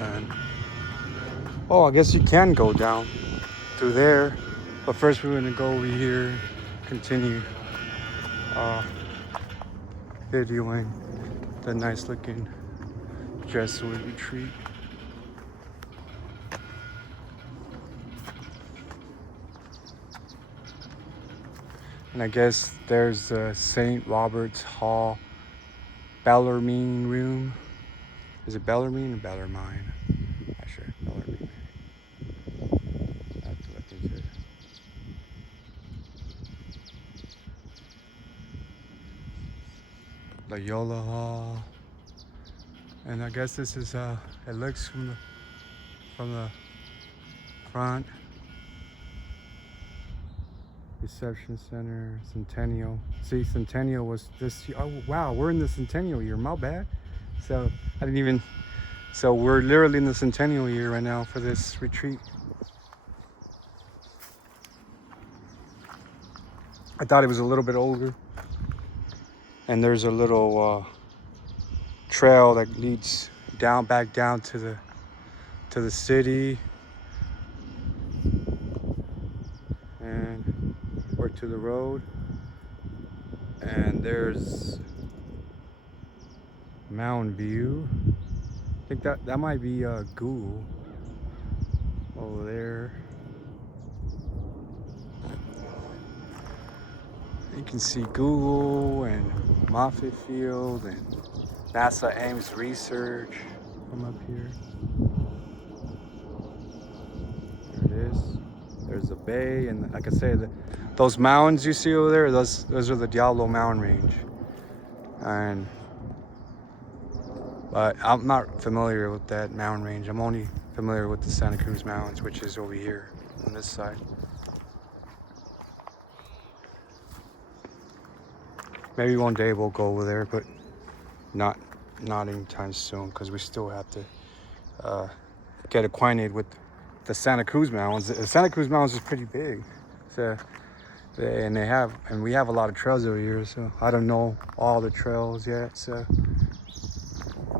And oh, I guess you can go down through there, but first we're gonna go over here, continue videoing the nice looking Jesuit Retreat. And I guess there's St. Robert's Hall Bellarmine room. Is it Bellarmine or Bellarmine? Not sure. Bellarmine. That's what I think it is. Loyola Hall. And I guess this is it looks from the front. Reception Center, Centennial. See, Centennial was this. Oh wow, we're in the Centennial year. My bad. So I didn't even. So we're literally in the Centennial year right now for this retreat. I thought it was a little bit older. And there's a little trail that leads back down to the city, and or to the road. And there's Mountain View. I think that might be Google over there. You can see Google and Moffett Field and NASA Ames Research from up here. There it is. There's a bay, and like I said, those mountains you see over there, those are the Diablo Mountain Range. And but I'm not familiar with that mountain range. I'm only familiar with the Santa Cruz Mountains, which is over here on this side. Maybe one day we'll go over there, but not anytime soon, because we still have to get acquainted with the Santa Cruz Mountains. The Santa Cruz Mountains is pretty big, so and we have a lot of trails over here. So I don't know all the trails yet, so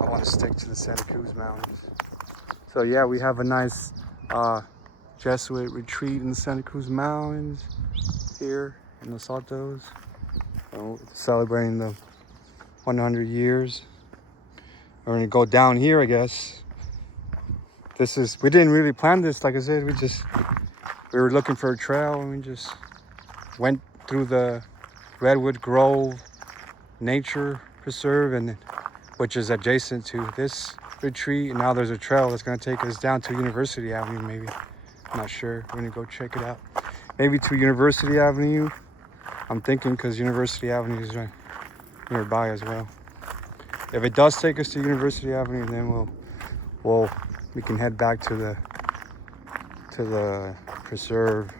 I want to stick to the Santa Cruz Mountains. So yeah, we have a nice Jesuit retreat in the Santa Cruz Mountains here in Los Altos. Celebrating the 100 years. We're gonna go down here, I guess. We didn't really plan this, like I said, we were looking for a trail, and we just went through the Redwood Grove Nature Preserve, which is adjacent to this retreat. And now there's a trail that's gonna take us down to University Avenue, maybe. I'm not sure. We're gonna go check it out. Maybe to University Avenue. I'm thinking, because University Avenue is right nearby as well. If it does take us to University Avenue, then we can head back to the preserve.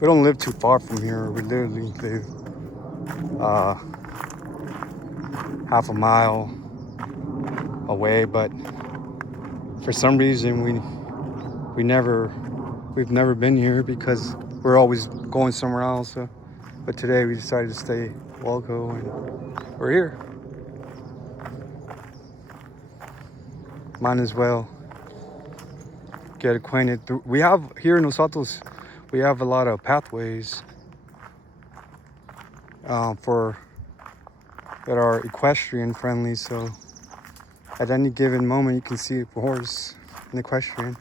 We don't live too far from here. We literally live half a mile away, but for some reason we've never been here, because we're always going somewhere else. So, but today we decided to stay local, and we're here. Might as well get acquainted. We have here in Los Altos, we have a lot of pathways that are equestrian friendly, so at any given moment you can see a horse, an equestrian.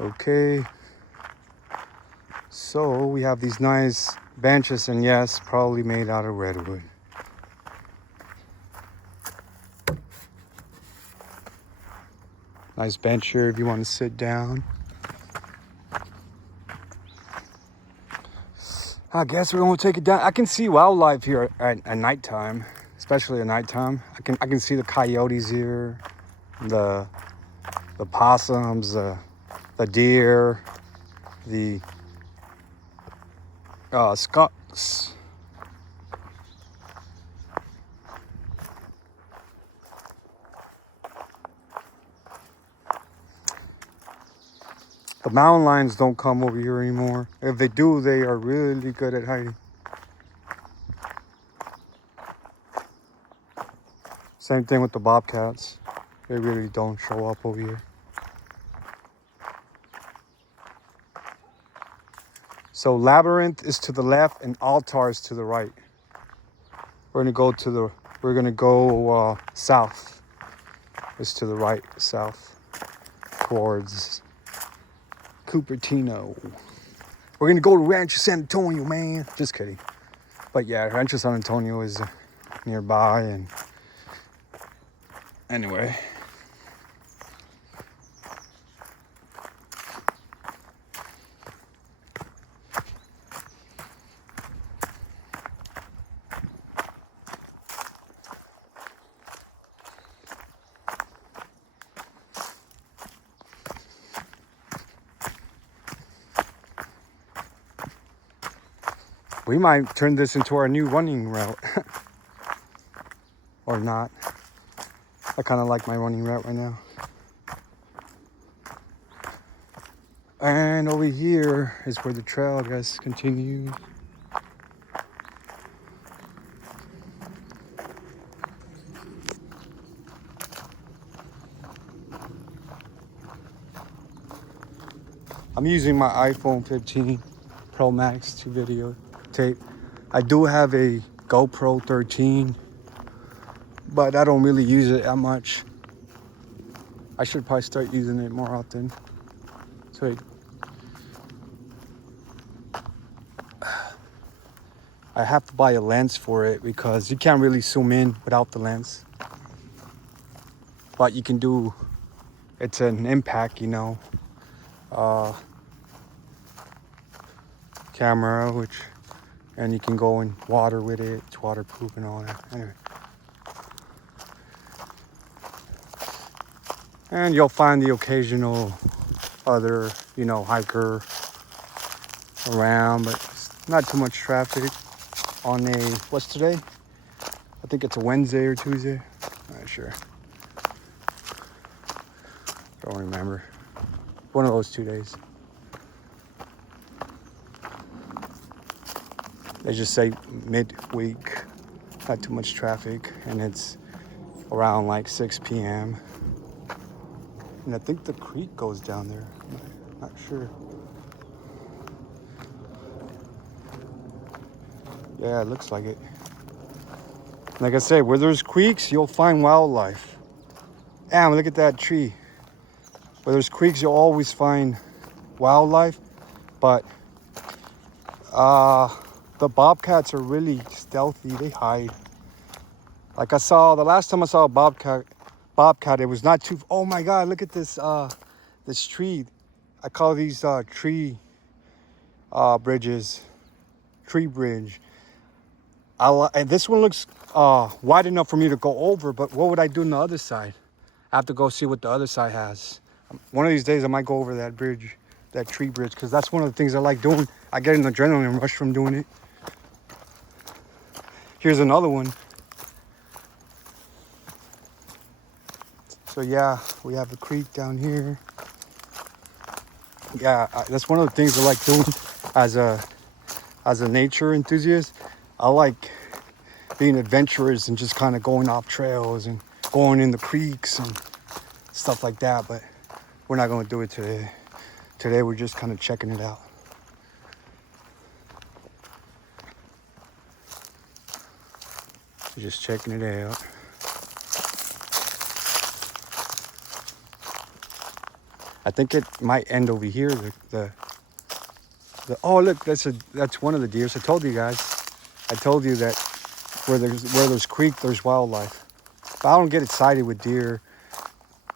Okay, so we have these nice benches, and yes, probably made out of redwood. Nice bench here if you want to sit down. I guess we're gonna take it down. I can see wildlife here at nighttime, especially at nighttime. I can see the coyotes here, the possums, the deer, the skunks. The mountain lions don't come over here anymore. If they do, they are really good at hiding. Same thing with the bobcats. They really don't show up over here. So Labyrinth is to the left and Altos to the right. We're gonna go south. It's to the right, south, towards Cupertino. We're gonna go to Rancho San Antonio, man. Just kidding. But yeah, Rancho San Antonio is nearby, and anyway. We might turn this into our new running route. Or not. I kind of like my running route right now. And over here is where the trail, I guess, continues. I'm using my iPhone 15 Pro Max to videotape. I do have a GoPro 13, but I don't really use it that much. I should probably start using it more often. So I have to buy a lens for it because you can't really zoom in without the lens. But you can do, it's an impact, you know, camera, and you can go in water with it. It's waterproof and all that. Anyway. And you'll find the occasional other, you know, hiker around, but it's not too much traffic on a, what's today? I think it's a Wednesday or Tuesday. Not sure. Don't remember. One of those 2 days. They just say midweek, not too much traffic, and it's around like 6 p.m. And I think the creek goes down there. I'm not sure. Yeah, it looks like it. Like I said, where there's creeks, you'll find wildlife. Damn, look at that tree. Where there's creeks, you'll always find wildlife. But the bobcats are really stealthy. They hide. Like the last time I saw a bobcat, it was not too, oh my God, look at this this tree. I call these tree bridges, tree bridge. And this one looks wide enough for me to go over, but what would I do on the other side? I have to go see what the other side has. One of these days I might go over that bridge, that tree bridge, because that's one of the things I like doing. I get an adrenaline rush from doing it. Here's another one. So yeah, we have a creek down here. Yeah, that's one of the things I like doing as a nature enthusiast. I like being adventurous and just kind of going off trails and going in the creeks and stuff like that. But we're not going to do it today. Today we're just kind of checking it out. We're just checking it out. I think it might end over here. Oh look, that's one of the deers. I told you guys. I told you that where there's creek, there's wildlife. But I don't get excited with deer.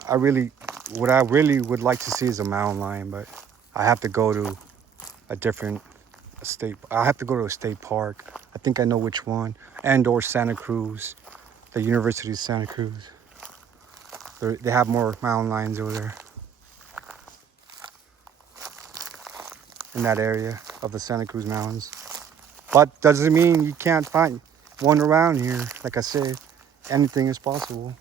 What I really would like to see is a mountain lion, but I have to go to a different state. I have to go to a state park. I think I know which one. And/or Santa Cruz, the University of Santa Cruz. They have more mountain lions over there. In that area of the Santa Cruz Mountains. But doesn't mean you can't find one around here. Like I said, anything is possible.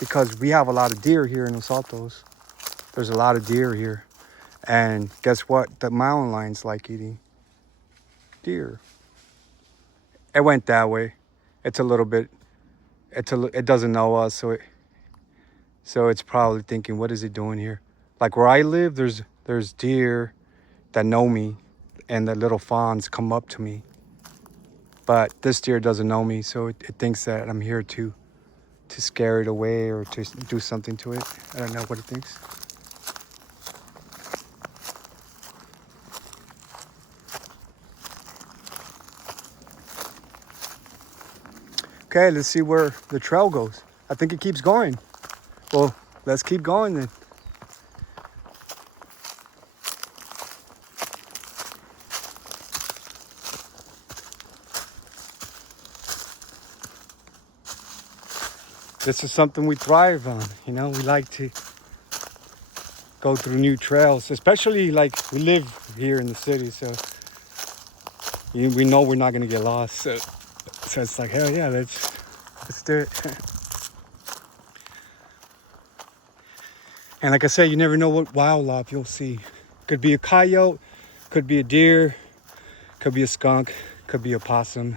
Because we have a lot of deer here in Los Altos. There's a lot of deer here. And guess what? The mountain lion's like eating deer. It went that way. It's a little bit. It doesn't know us, so it's probably thinking, what is it doing here? Like where I live, there's deer that know me, and the little fawns come up to me. But this deer doesn't know me, so it thinks that I'm here to scare it away or to do something to it. I don't know what it thinks. Okay, let's see where the trail goes. I think it keeps going. Well, let's keep going then. This is something we thrive on, you know. We like to go through new trails, especially like we live here in the city, so we know we're not gonna get lost. So it's like, hell yeah, let's do it. And like I said, you never know what wildlife you'll see. Could be a coyote, could be a deer, could be a skunk, could be a possum,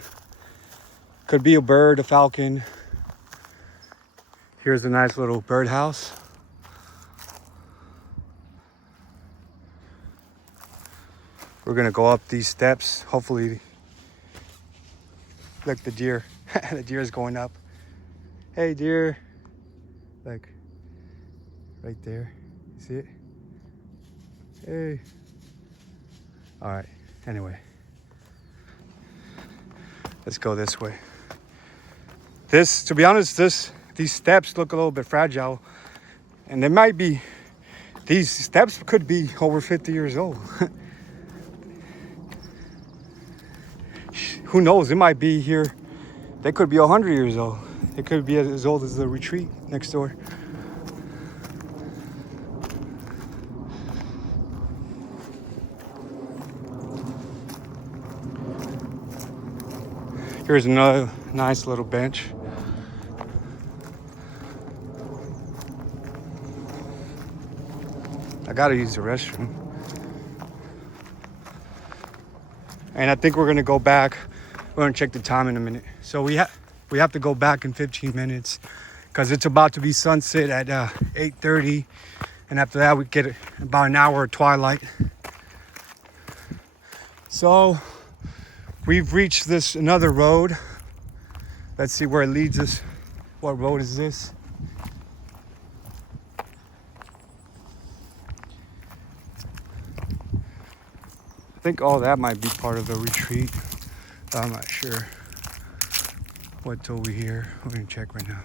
could be a bird, a falcon. Here's a nice little birdhouse. We're gonna go up these steps. Hopefully, look, the deer. The deer is going up. Hey, deer. Look, right there. See it? Hey. All right. Anyway, let's go this way. To be honest, these steps look a little bit fragile, and these steps could be over 50 years old. Who knows? It might be here. They could be 100 years old. It could be as old as the retreat next door. Here's another nice little bench. I gotta use the restroom. And I think we're gonna go back. We're gonna check the time in a minute. So we have to go back in 15 minutes because it's about to be sunset at 8:30, and after that we get about an hour of twilight. So we've reached another road. Let's see where it leads us. What road is this? I think all that might be part of the retreat. I'm not sure what's over here. We're gonna check right now.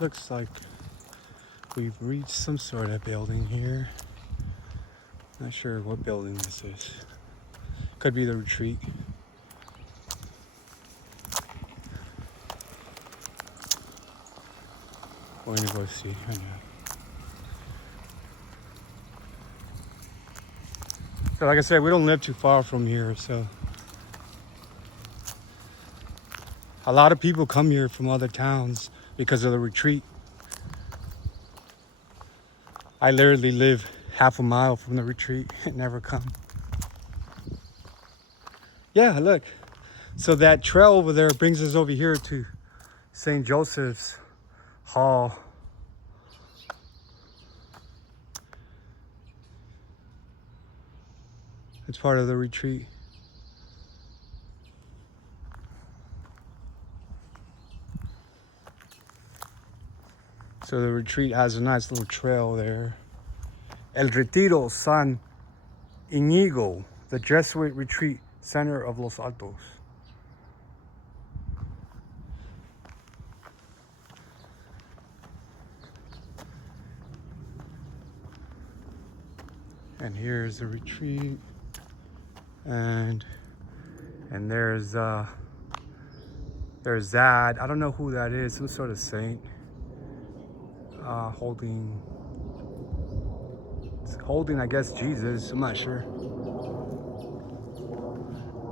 Looks like we've reached some sort of building here. Not sure what building this is. Could be the retreat. We're gonna go see right now. So like I said, we don't live too far from here, so a lot of people come here from other towns because of the retreat. I literally live half a mile from the retreat and never come. Yeah, look. So that trail over there brings us over here to St. Joseph's Hall. It's part of the retreat. So the retreat has a nice little trail there. El Retiro San Inigo, the Jesuit Retreat Center of Los Altos. And here's the retreat. And there's There's that. I don't know who that is. Some sort of saint. Holding, I guess, Jesus. I'm not sure.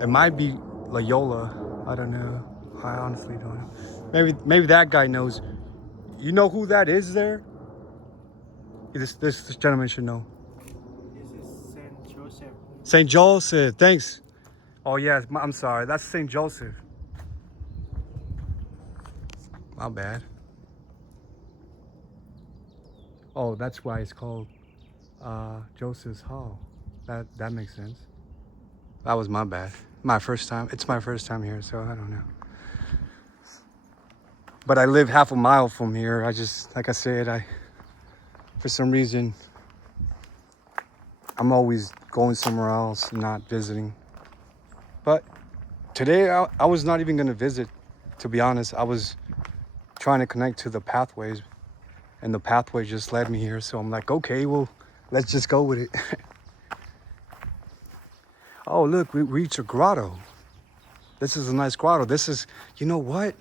It might be Loyola. I don't know. I honestly don't know. Maybe that guy knows. You know who that is there? This gentleman should know. This is Saint Joseph. Saint Joseph. Thanks. Oh yeah, I'm sorry. That's Saint Joseph. My bad. Oh, that's why it's called Joseph's Hall. That makes sense. That was my bad. My first time. It's my first time here, so I don't know. But I live half a mile from here. I just, like I said, for some reason, I'm always going somewhere else, not visiting. But today, I was not even gonna visit, to be honest. I was trying to connect to the pathways, and the pathway just led me here. So I'm like, okay, well, let's just go with it. Oh, look, we reached a grotto. This is a nice grotto. This is, you know what?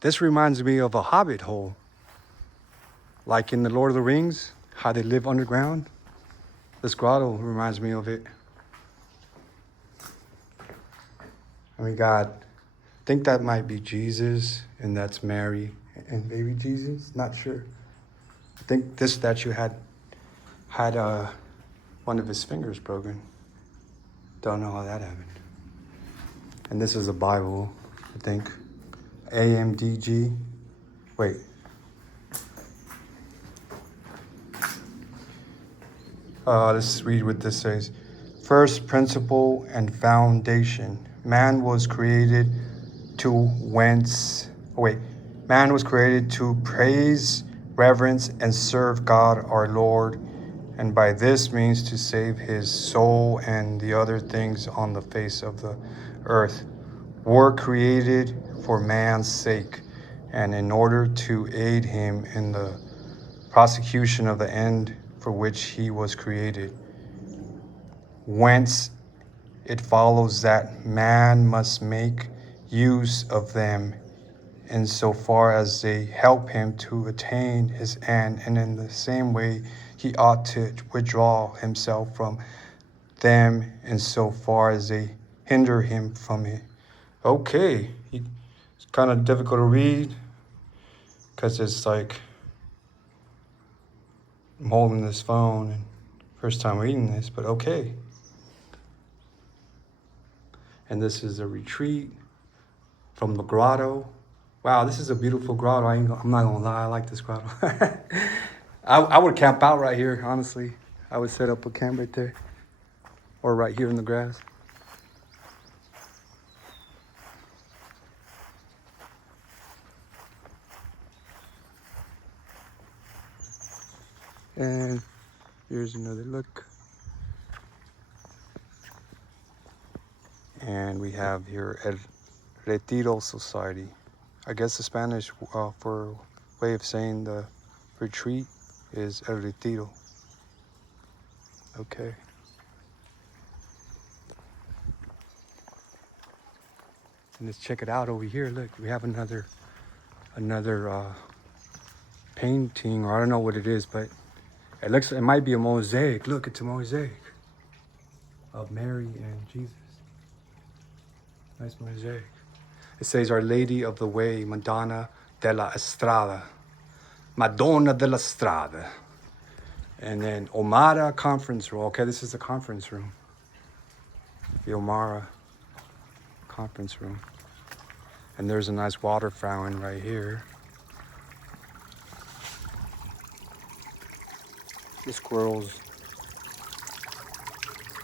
This reminds me of a hobbit hole. Like in the Lord of the Rings, how they live underground. This grotto reminds me of it. And we got, I think that might be Jesus, and that's Mary and baby Jesus. Not sure. I think this statue had one of his fingers broken. Don't know how that happened. And this is a Bible, I think. AMDG. Wait. Let's read what this says. First principle and foundation. Man was created to praise, reverence, and serve God our Lord, and by this means to save his soul and the other things on the face of the earth. Were created for man's sake, and in order to aid him in the prosecution of the end for which he was created. Whence it follows that man must make use of them insofar as they help him to attain his end, and in the same way he ought to withdraw himself from them insofar as they hinder him from it. Okay, it's kind of difficult to read because it's like I'm holding this phone and first time reading this, but okay. And this is a retreat from the grotto. Wow, this is a beautiful grotto. I'm not gonna lie, I like this grotto. I would camp out right here, honestly. I would set up a camp right there, or right here in the grass. And here's another look. And we have here El Retiro Society. I guess the Spanish for way of saying the retreat is El Retiro. Okay. And let's check it out over here. Look, we have another painting, or I don't know what it is, but it might be a mosaic. Look, it's a mosaic of Mary and Jesus. Nice mosaic. It says Our Lady of the Way, Madonna della Strada. Madonna della Strada. And then Omara conference room. Okay, this is the conference room. The Omara conference room. And there's a nice water fountain right here. The squirrels.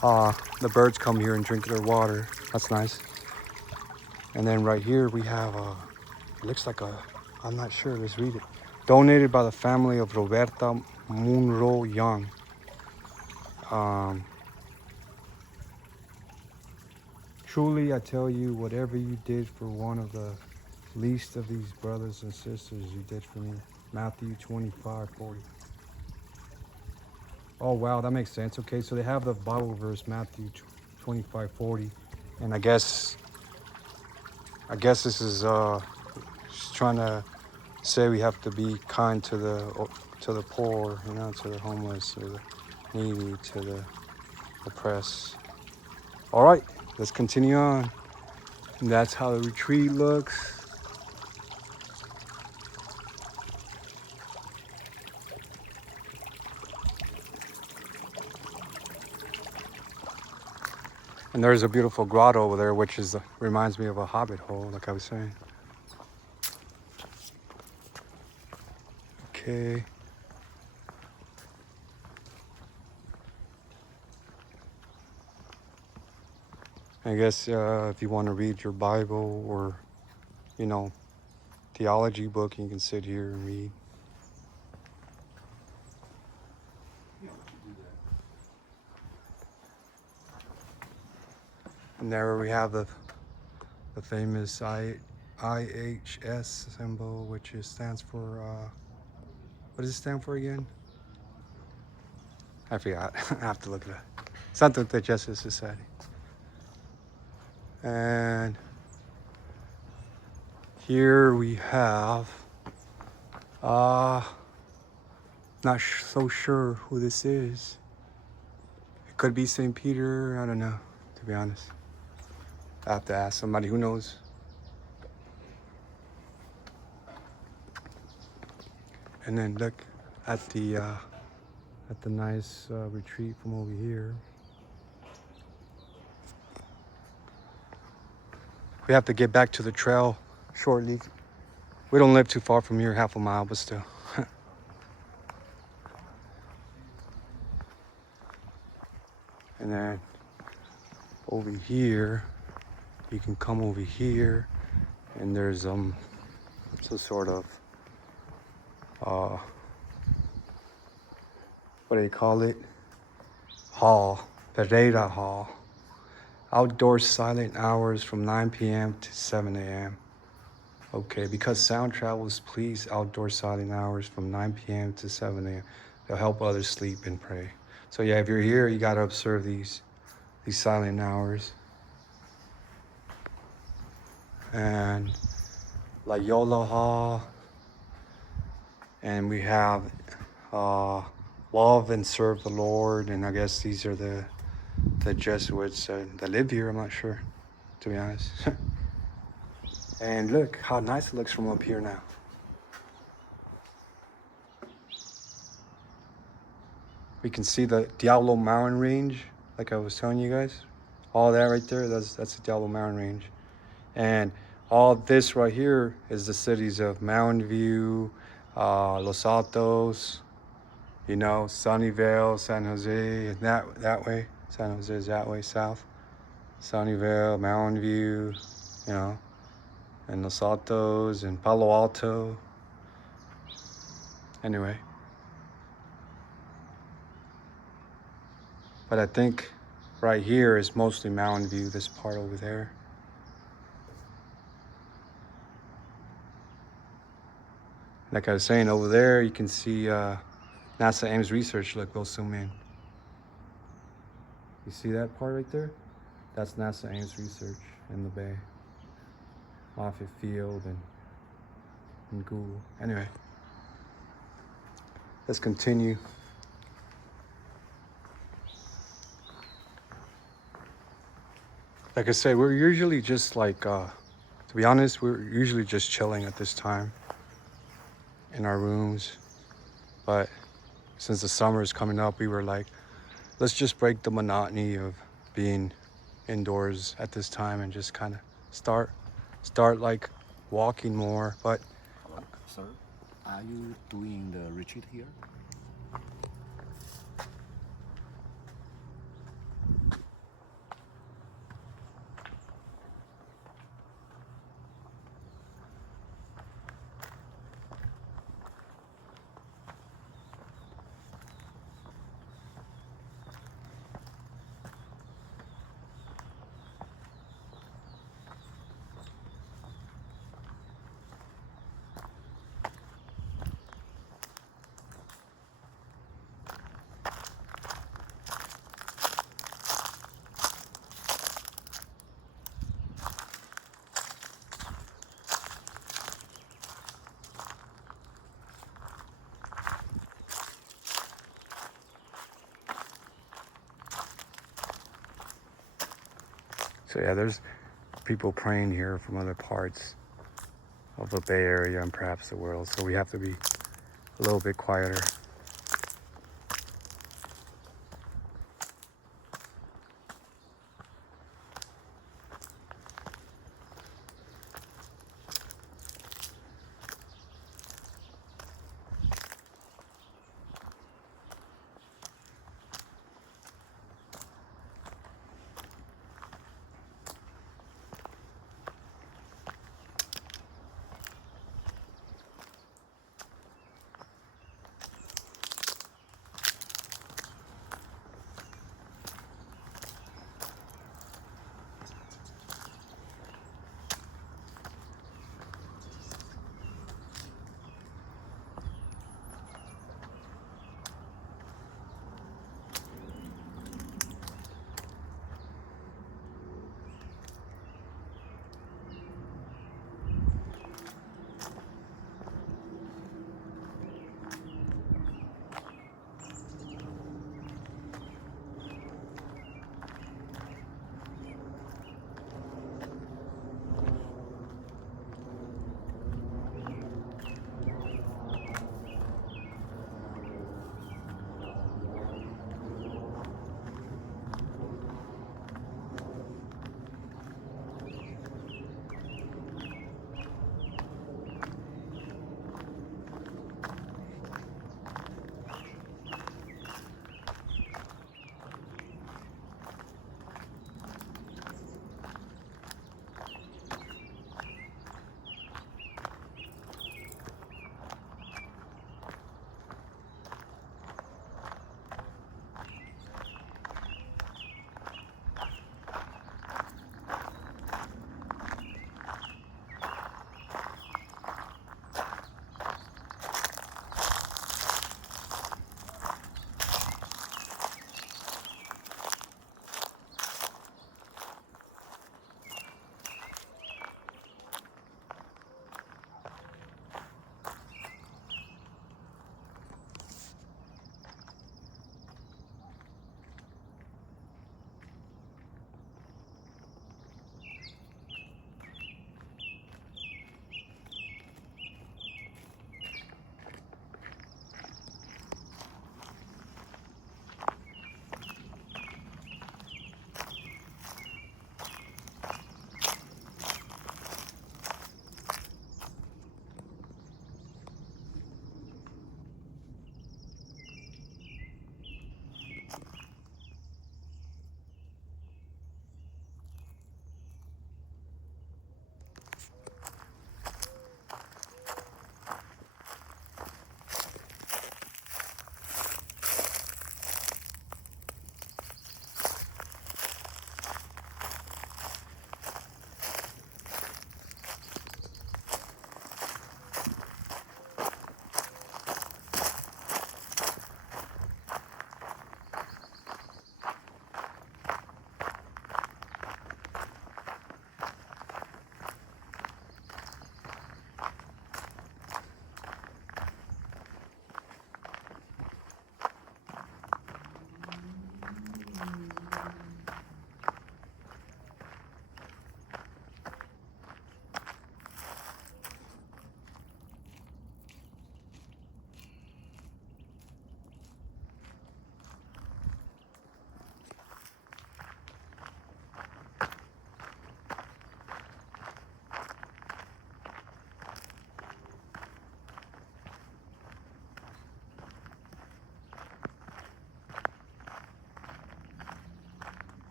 The birds come here and drink their water. That's nice. And then right here we have it looks like I'm not sure, let's read it. Donated by the family of Roberta Munro Young. Truly I tell you, whatever you did for one of the least of these brothers and sisters, you did for me. Matthew 25:40. Oh wow, that makes sense. Okay, so they have the Bible verse Matthew 25:40, and I guess I guess this is just trying to say we have to be kind to the poor, you know, to the homeless, to the needy, to the oppressed. All right, let's continue on. And that's how the retreat looks. And there's a beautiful grotto over there, which is reminds me of a hobbit hole, like I was saying. Okay. I guess if you want to read your Bible or, you know, theology book, you can sit here and read. And there we have the famous IHS symbol, which stands for, what does it stand for again? I forgot. I have to look it up. Something with the Jesuit Society. And here we have, not so sure who this is. It could be St. Peter. I don't know, to be honest. I have to ask somebody who knows. And then look at the nice retreat from over here. We have to get back to the trail shortly. We don't live too far from here, half a mile, but still. And then over here, you can come over here, and there's some sort of what do you call it? Hall, Pereira Hall. Outdoor silent hours from 9 p.m. to 7 a.m. Okay, because sound travels, please outdoor silent hours from 9 p.m. to 7 a.m. They'll help others sleep and pray. So yeah, if you're here, you gotta observe these silent hours. And Loyola Hall. And we have love and serve the Lord. And I guess these are the Jesuits that live here. I'm not sure, to be honest. And look how nice it looks from up here now. We can see the Diablo Mountain Range, like I was telling you guys. All that right there, that's the Diablo Mountain Range. And all this right here is the cities of Mountain View, Los Altos, you know, Sunnyvale, San Jose, that way. San Jose is that way, south. Sunnyvale, Mountain View, you know, and Los Altos and Palo Alto. Anyway. But I think right here is mostly Mountain View, this part over there. Like I was saying, over there you can see NASA Ames Research. Look, we'll zoom in. You see that part right there? That's NASA Ames Research in the bay. Moffett Field and Google. Anyway, let's continue. Like I said, we're usually just like, to be honest, we're usually just chilling at this time in our rooms. But since the summer is coming up, we were like, let's just break the monotony of being indoors at this time and just kind of start like walking more. But hello, sir. Are you doing the retreat here? So yeah, there's people praying here from other parts of the Bay Area and perhaps the world. So we have to be a little bit quieter.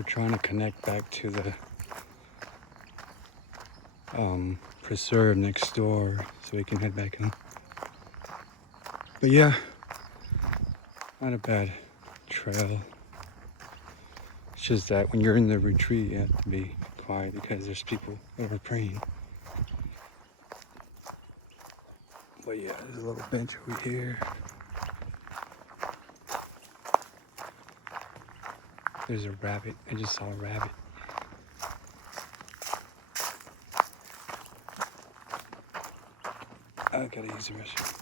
We're trying to connect back to the preserve next door so we can head back home. But yeah, not a bad trail. It's just that when you're in the retreat, you have to be quiet because there's people that are praying. But yeah, there's a little bench over here. There's a rabbit. I just saw a rabbit. I gotta use the restroom.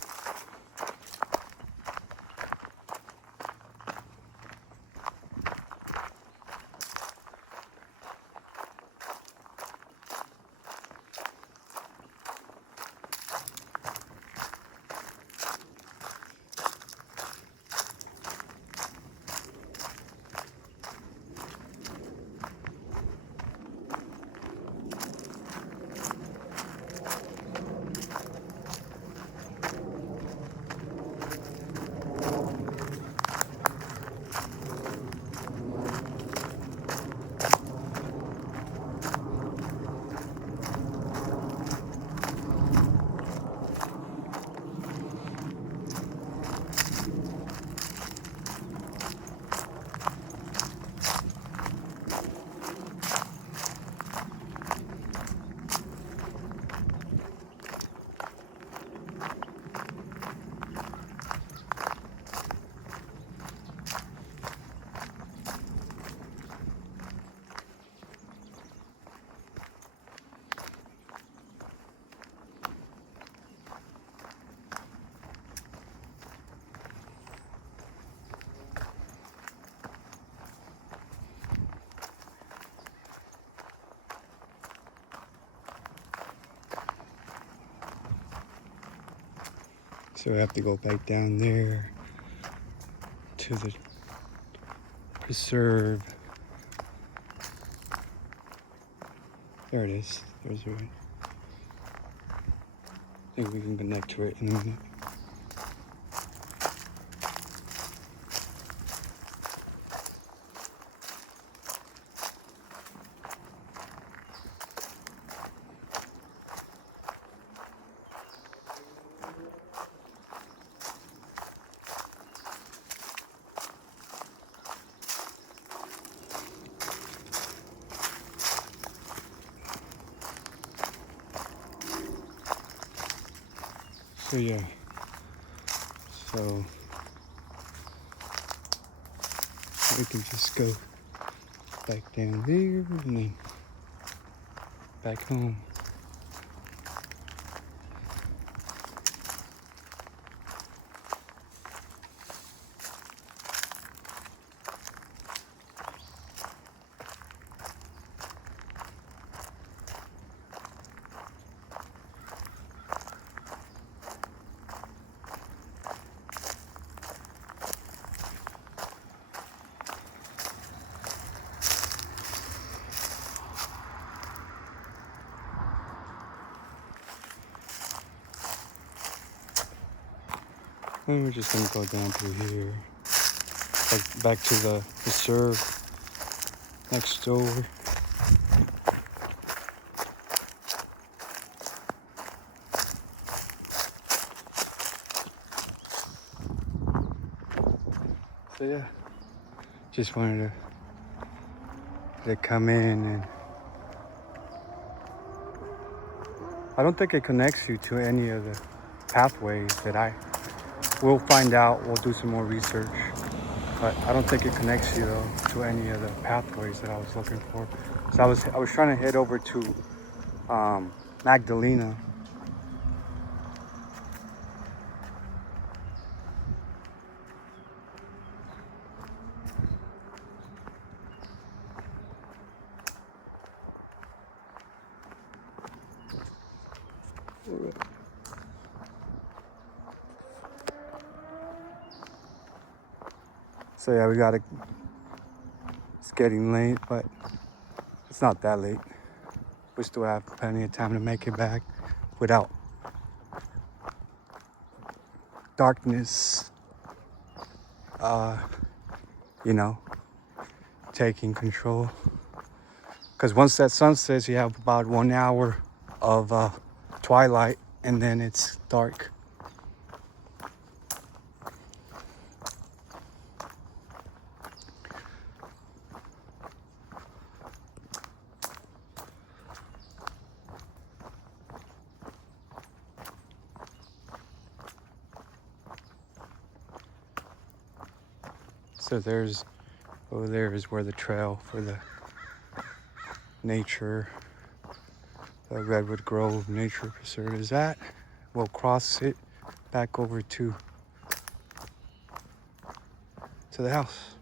So we have to go back down there to the preserve. There it is. There's the way. I think we can connect to it in a minute. So yeah, so we can just go back down there and then back home. And we're just gonna go down through here, back to the preserve next door. So yeah, just wanted to come in, and I don't think it connects you to any of the pathways that we'll find out. We'll do some more research, but I don't think it connects you though to any of the pathways that I was looking for. So I was trying to head over to Magdalena. So yeah, it's getting late, but it's not that late. We still have plenty of time to make it back without darkness, taking control. Because once that sun sets, you have about 1 hour of twilight, and then it's dark. So over there is where the trail for the nature, the Redwood Grove Nature Preserve is at. We'll cross it back over to the house.